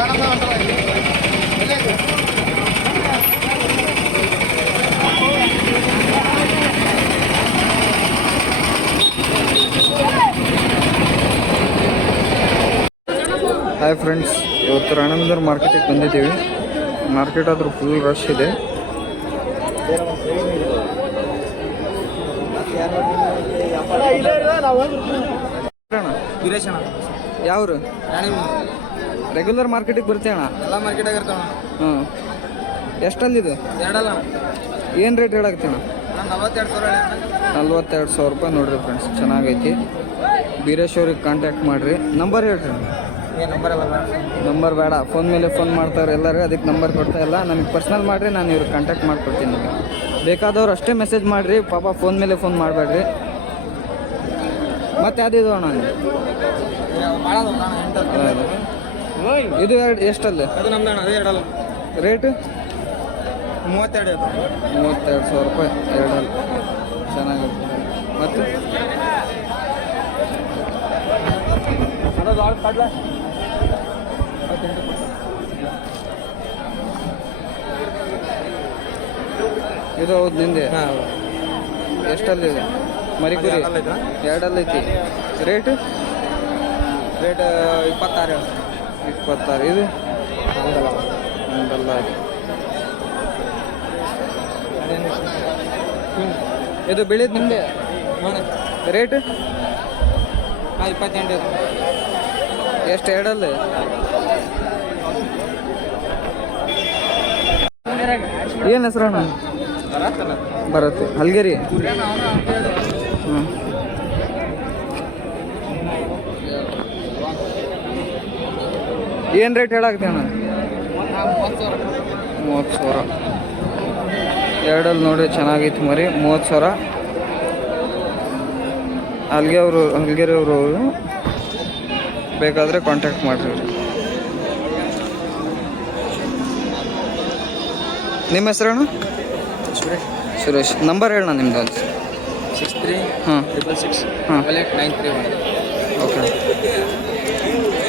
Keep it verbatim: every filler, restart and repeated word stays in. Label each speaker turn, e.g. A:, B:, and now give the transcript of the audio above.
A: Hi friends, ಇವತ್ತು ರಾಣೇಂದ್ರ ಮಾರ್ಕೆಟಿಗೆ ಬಂದಿದ್ದೀವಿ. ಮಾರ್ಕೆಟ್ ಆದರೂ ಫುಲ್ ರಶ್ ಇದೆ. ಯಾವ್ರು ರೆಗ್ಯುಲರ್ ಮಾರ್ಕೆಟಿಗೆ ಬರ್ತೀಯ ಅಣ್ಣ?
B: ಎಲ್ಲ ಮಾರ್ಕೆಟಾಗ ಇರ್ತಾವ.
A: ಹ್ಞೂ ಎಷ್ಟಲ್ಲಿದೆ?
B: ಎರಡಲ್ಲ.
A: ಏನು ರೇಟ್ ಹೇಳಾಕ್ತೀಣ?
B: ನಲ್ವತ್ತೆರಡು ಸಾವಿರ.
A: ನಲ್ವತ್ತೆರಡು ಸಾವಿರ ರೂಪಾಯಿ ನೋಡ್ರಿ ಫ್ರೆಂಡ್ಸ್, ಚೆನ್ನಾಗೈತಿ. ಬೀರೇಶ್ವರಿಗೆ ಕಾಂಟ್ಯಾಕ್ಟ್ ಮಾಡಿರಿ. ನಂಬರ್ ಹೇಳ್ರಿ.
B: ನಂಬರ್ ಅಲ್ಲ,
A: ನಂಬರ್ ಬೇಡ, ಫೋನ್ ಮೇಲೆ ಫೋನ್ ಮಾಡ್ತಾರೆ ಎಲ್ಲರೂ, ಅದಕ್ಕೆ ನಂಬರ್ ಕೊಡ್ತಾ ಇಲ್ಲ. ನನಗೆ ಪರ್ಸ್ನಲ್ ಮಾಡಿರಿ, ನಾನು ಇವ್ರಿಗೆ ಕಾಂಟ್ಯಾಕ್ಟ್ ಮಾಡಿಕೊಡ್ತೀನಿ. ನಿಮಗೆ ಬೇಕಾದವ್ರು ಅಷ್ಟೇ ಮೆಸೇಜ್ ಮಾಡಿರಿ, ಪಾಪ ಫೋನ್ ಮೇಲೆ ಫೋನ್ ಮಾಡಬೇಡ್ರಿ. ಮತ್ತೆ ಯಾವ್ದು ಅಣ್ಣ? ಇದು ಎರಡು ಎಷ್ಟಲ್ಲ?
B: ಅದು ನಮ್ದು ಅಣ್ಣ, ಅದೇ ಎರಡಲ್ಲ.
A: ರೇಟ್
B: ಮೂವತ್ತೆರಡು
A: ಮೂವತ್ತೆರಡು ಸಾವಿರ ರೂಪಾಯಿ ಎರಡಲ್ಲ. ಚೆನ್ನಾಗಿದೆ. ಮತ್ತು ಇದು ಹೌದು ನಿಂದೆ? ಎಷ್ಟಲ್ಲಿದೆ? ಮರಿಕುರಿ ಎರಡಲ್ಲೈತಿ. ರೇಟ್
B: ರೇಟ್ ಇಪ್ಪತ್ತಾರು
A: ಇಪ್ಪತ್ತಾರು. ಇದು ಒಂದಲ್ಲ. ಇದು ಬೆಳೆದು ನಿಮ್ಮದೇ? ರೇಟ್
B: ಹಾಂ ಇಪ್ಪತ್ತೆಂಟು.
A: ಎಷ್ಟು ಎರಡಲ್ಲ? ಏನು ಹೆಸರಣ್ಣ? ಬರುತ್ತೆ ಹಲ್ಗೇರಿ. ಹ್ಞೂ ಏನು ರೇಟ್ ಹೇಳಾಕ್ತಿ ಅಣ್ಣ? ಮೂವತ್ತು ಸಾವಿರ ಎರಡಲ್ಲಿ ನೋಡಿ, ಚೆನ್ನಾಗಿತ್ತು ಮರಿ. ಮೂವತ್ತು ಸಾವಿರ. ಅಲ್ಲಿಗೆ ಅವರು ಹಲ್ಗೇರಿ ಅವರು ಬೇಕಾದರೆ ಕಾಂಟ್ಯಾಕ್ಟ್ ಮಾಡಿರಿ. ನಿಮ್ಮ ಹೆಸರಣ್ಣ?
B: ಸುರೇಶ್.
A: ಸುರೇಶ್. ನಂಬರ್ ಹೇಳಣ್ಣ ನಿಮ್ದು? ಒಂದು
B: ಸಿಕ್ಸ್ ತ್ರೀ
A: ಹಾಂ
B: ಟ್ರಿಪಲ್ ಸಿಕ್ಸ್
A: ಹಾಂ
B: double eight nine three one.
A: Okay.